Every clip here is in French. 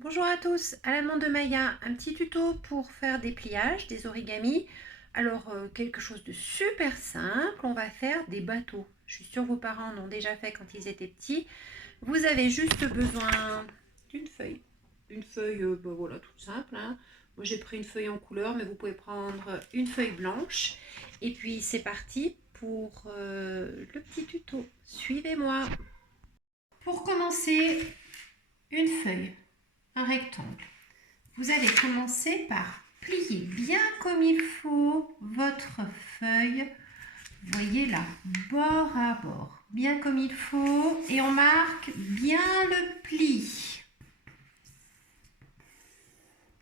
Bonjour à tous, à la demande de Maya, un petit tuto pour faire des pliages, des origamis. Alors quelque chose de super simple, on va faire des bateaux. Je suis sûre que vos parents en ont déjà fait quand ils étaient petits. Vous avez juste besoin d'une feuille. Une feuille, voilà, toute simple, hein. Moi j'ai pris une feuille en couleur, mais vous pouvez prendre une feuille blanche. Et puis c'est parti pour le petit tuto. Suivez-moi. Pour commencer, une feuille, un rectangle. Vous allez commencer par plier bien comme il faut votre feuille. Voyez là, bord à bord, bien comme il faut. Et on marque bien le pli.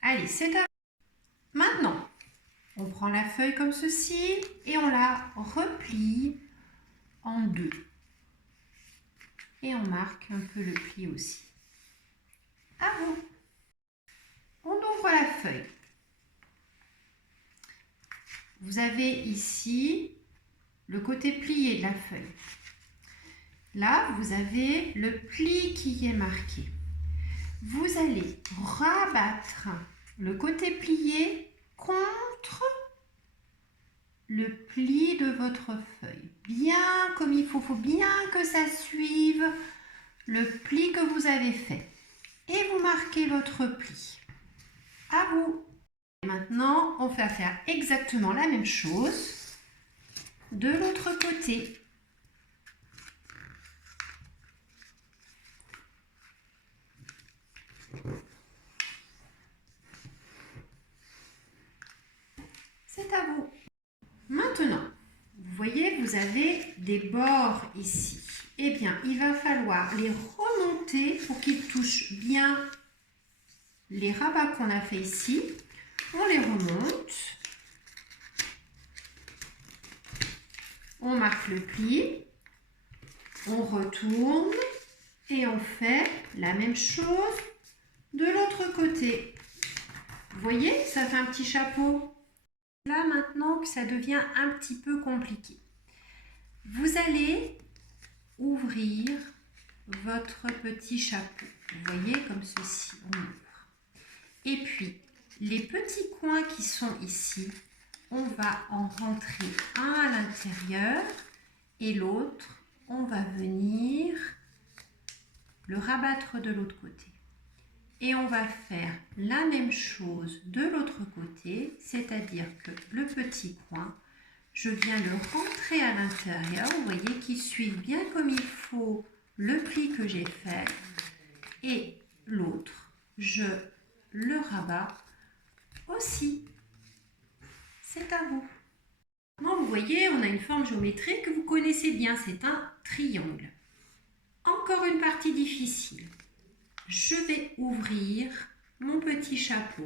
Allez, c'est à vous. Maintenant, on prend la feuille comme ceci et on la replie en deux. Et on marque un peu le pli aussi. À vous. On ouvre la feuille. Vous avez ici le côté plié de la feuille. Là, vous avez le pli qui est marqué. Vous allez rabattre le côté plié contre le pli de votre feuille. Bien comme il faut. Il faut bien que ça suive le pli que vous avez fait. Et vous marquez votre pli. À vous. Et maintenant, on va faire exactement la même chose de l'autre côté. C'est à vous. Maintenant, vous voyez, vous avez des bords ici. Eh bien, il va falloir les remonter pour qu'ils touchent bien les rabats qu'on a fait ici. On les remonte. On marque le pli. On retourne. Et on fait la même chose de l'autre côté. Vous voyez, ça fait un petit chapeau. Là, maintenant que ça devient un petit peu compliqué, vous allez ouvrir votre petit chapeau. Vous voyez, comme ceci, on ouvre. Et puis, les petits coins qui sont ici, on va en rentrer un à l'intérieur et l'autre, on va venir le rabattre de l'autre côté. Et on va faire la même chose de l'autre côté, c'est-à-dire que le petit coin, je viens le rentrer à l'intérieur, vous voyez, qu'il suive bien comme il faut le pli que j'ai fait. Et l'autre, je le rabats aussi. C'est à vous. Maintenant, vous voyez, on a une forme géométrique que vous connaissez bien, c'est un triangle. Encore une partie difficile. Je vais ouvrir mon petit chapeau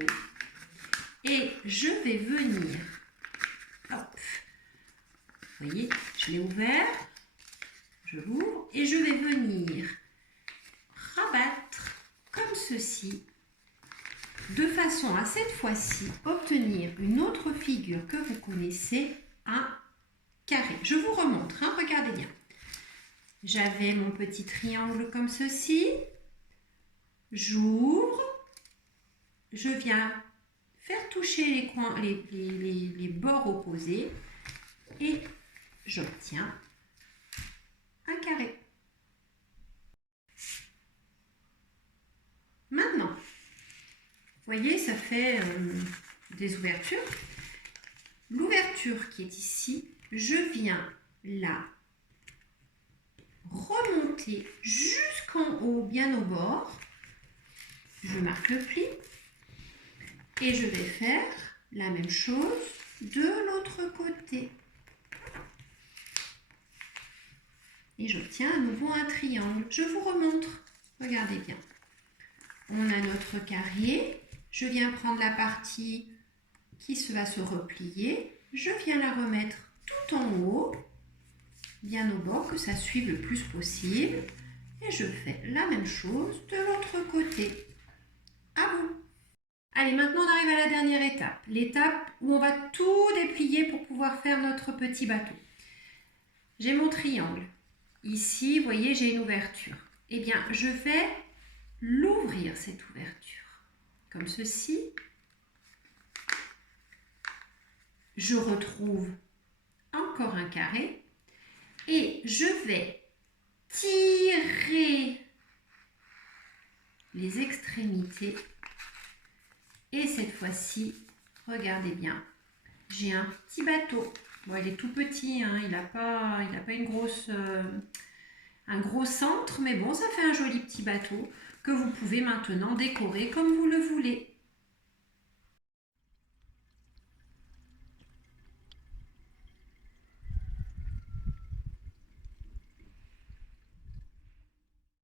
et je vais venir, hop, vous voyez, je l'ai ouvert, je l'ouvre et je vais venir rabattre comme ceci, de façon à cette fois-ci obtenir une autre figure que vous connaissez, un carré. Je vous remontre, hein, regardez bien. J'avais mon petit triangle comme ceci, j'ouvre, je viens faire toucher les coins, les bords opposés et j'obtiens un carré. Maintenant, vous voyez, ça fait des ouvertures. L'ouverture qui est ici, je viens la remonter jusqu'en haut, bien au bord. Je marque le pli et je vais faire la même chose de l'autre côté. Et j'obtiens à nouveau un triangle. Je vous remontre. Regardez bien. On a notre carré. Je viens prendre la partie qui va se replier. Je viens la remettre tout en haut, bien au bord, que ça suive le plus possible. Et je fais la même chose de l'autre côté. À vous. Allez, maintenant on arrive à la dernière étape. L'étape où on va tout déplier pour pouvoir faire notre petit bateau. J'ai mon triangle. Ici, vous voyez, j'ai une ouverture. Eh bien, je vais l'ouvrir, cette ouverture, comme ceci. Je retrouve encore un carré et je vais tirer les extrémités et cette fois-ci, regardez bien, j'ai un petit bateau. Bon, il est tout petit, hein, il n'a pas une un gros centre, mais bon, ça fait un joli petit bateau que vous pouvez maintenant décorer comme vous le voulez.